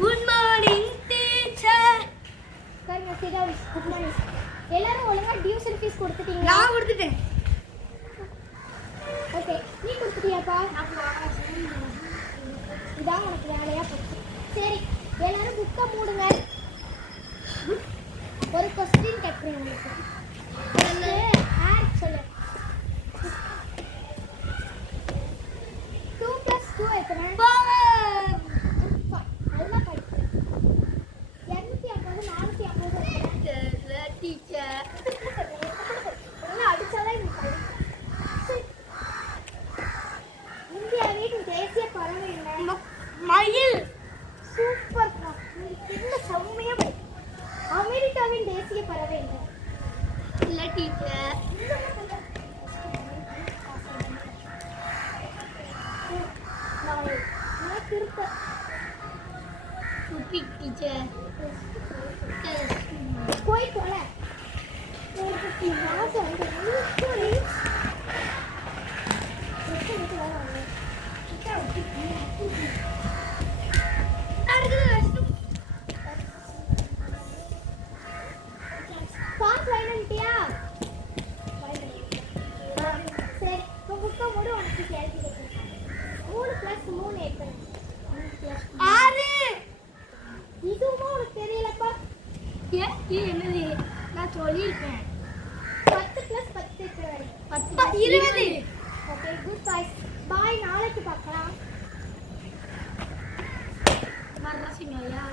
Good morning teacher. Correct சிடாரி. Good morning. எல்லாரும் ஒழுங்கா டியூஷன் ஃபீஸ் கொடுத்துட்டீங்களா? நான் கொடுத்துட்டேன். ஓகே, நீ கொடுத்துட்டியாப்பா? இதான் உனக்கு வேலையா போச்சு. சரி, எல்லாரும் புக்கை மூடுங்க. ஒரு கொஸ்டின் கேட்குறேன் உங்களுக்கு. சொல்லு. 2 + 2 எத்தனை? நல்லா படிக்கிறேன். 250 450 டீச்சர் அடிச்சாலே இந்தியாவின் தேசிய பறவை என்ன? மயில். சூப்பர். என்ன செம்மையா படி. அமெரிக்காவின் தேசிய பறவை என்ன? இல்ல டீச்சர். நான் திருத்த டீச்சர் போய் போல மாசம் சரி, புக்கை மூடு. உனக்கு கேள்வி 3 + 3 எத்தனை? 6. இதுவும் உனக்கு தெரியலப்பா. என்னது? நான் சொல்லியிருப்பேன். 10 + 10 எத்தனை? 20. ஓகே, குட் பாய். பாய், நாளைக்கு பார்க்கலாம். வர்றீங்களா?